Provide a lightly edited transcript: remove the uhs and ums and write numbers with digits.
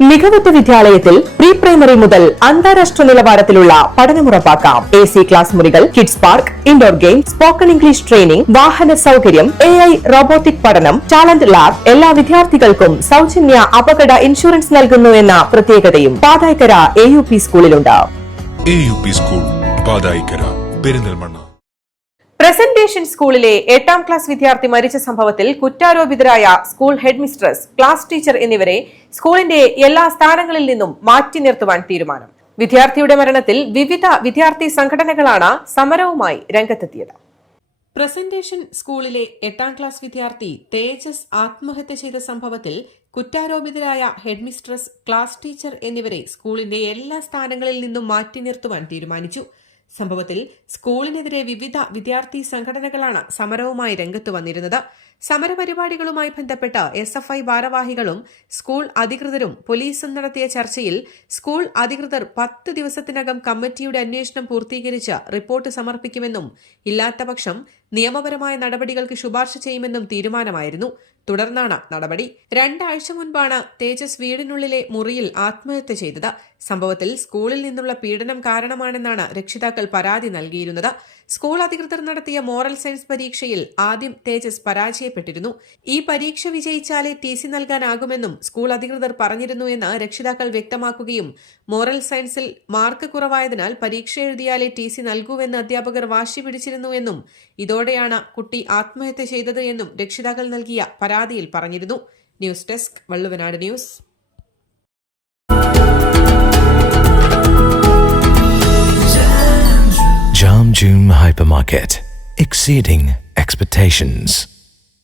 മികവുറ്റ വിദ്യാലയത്തിൽ pre primary മുതൽ അന്താരാഷ്ട്ര നിലവാരത്തിലുള്ള പഠനമുറപ്പാക്കാം. AC ക്ലാസ് മുറികൾ, kids park, indoor game, spoken English training, വാഹന സൗകര്യം, AI റോബോട്ടിക് പഠനം, ടാലന്റ് ലാബ്, എല്ലാ വിദ്യാർത്ഥികൾക്കും സൗജന്യ അപകട ഇൻഷുറൻസ് നൽകുന്നു എന്ന പ്രത്യേകതയും പാതായ്ക്കര AUP സ്കൂളിലുണ്ട്. AUP school Pathaikkara, Perinthalmanna. Presentation സ്കൂളിലെ 8ാം ക്ലാസ് വിദ്യാർത്ഥി മരിച്ച സംഭവത്തിൽ കുറ്റാരോപിതരായ school head mistress, class teacher എന്നിവരെ സ്കൂളിന്റെ എല്ലാ സ്ഥാനങ്ങളിൽ നിന്നും മാറ്റി നിർത്തുവാൻ തീരുമാനം. വിദ്യാർത്ഥിയുടെ മരണത്തിൽ വിവിധ വിദ്യാർത്ഥി സംഘടനകളാണ് സമരവുമായി രംഗത്തെത്തിയത്. പ്രസന്റേഷൻ സ്കൂളിലെ 8ാം ക്ലാസ് വിദ്യാർത്ഥി തേജസ് ആത്മഹത്യ ചെയ്ത സംഭവത്തിൽ കുറ്റാരോപിതരായ ഹെഡ് മിസ്ട്രസ്, ക്ലാസ് ടീച്ചർ എന്നിവരെ സ്കൂളിന്റെ എല്ലാ സ്ഥാനങ്ങളിൽ നിന്നും മാറ്റി നിർത്തുവാൻ തീരുമാനിച്ചു. സംഭവത്തിൽ സ്കൂളിനെതിരെ വിവിധ വിദ്യാർത്ഥി സംഘടനകളാണ് സമരവുമായി രംഗത്തു വന്നിരുന്നത്. സമരപരിപാടികളുമായി ബന്ധപ്പെട്ട് SFI ഭാരവാഹികളും സ്കൂൾ അധികൃതരും പോലീസും നടത്തിയ ചർച്ചയിൽ സ്കൂൾ അധികൃതർ 10 ദിവസത്തിനകം കമ്മിറ്റിയുടെ അന്വേഷണം പൂർത്തീകരിച്ച് റിപ്പോർട്ട് സമർപ്പിക്കുമെന്നും ഇല്ലാത്തപക്ഷം നിയമപരമായ നടപടികൾക്ക് ശുപാർശ ചെയ്യുമെന്നും തീരുമാനമായിരുന്നു. തുടർന്നാണ് നടപടി. 2 ആഴ്ച മുൻപാണ് തേജസ് വീടിനുള്ളിലെ മുറിയിൽ ആത്മഹത്യ ചെയ്തത്. സംഭവത്തിൽ സ്കൂളിൽ നിന്നുള്ള പീഡനം കാരണമാണെന്നാണ് രക്ഷിതാക്കൾ പരാതി നൽകിയിരുന്നത്. സ്കൂൾ അധികൃതർ നടത്തിയ മോറൽ സയൻസ് പരീക്ഷയിൽ ആദ്യം തേജസ് പരാജയപ്പെട്ടിരുന്നു. ഈ പരീക്ഷ വിജയിച്ചാലേ TC നൽകാനാകുമെന്നും സ്കൂൾ അധികൃതർ പറഞ്ഞിരുന്നു എന്ന് രക്ഷിതാക്കൾ വ്യക്തമാക്കുകയും മോറൽ സയൻസിൽ മാർക്ക് കുറവായതിനാൽ പരീക്ഷ എഴുതിയാലേ TC നൽകൂവെന്ന് അധ്യാപകർ വാശി പിടിച്ചിരുന്നുവെന്നും ഇതോടെയാണ് കുട്ടി ആത്മഹത്യ ചെയ്തത് എന്നും രക്ഷിതാക്കൾ നൽകിയ പരാതിയിൽ പറഞ്ഞിരുന്നു. News desk, Valluvanad news. Jam June Hypermarket, exceeding expectations.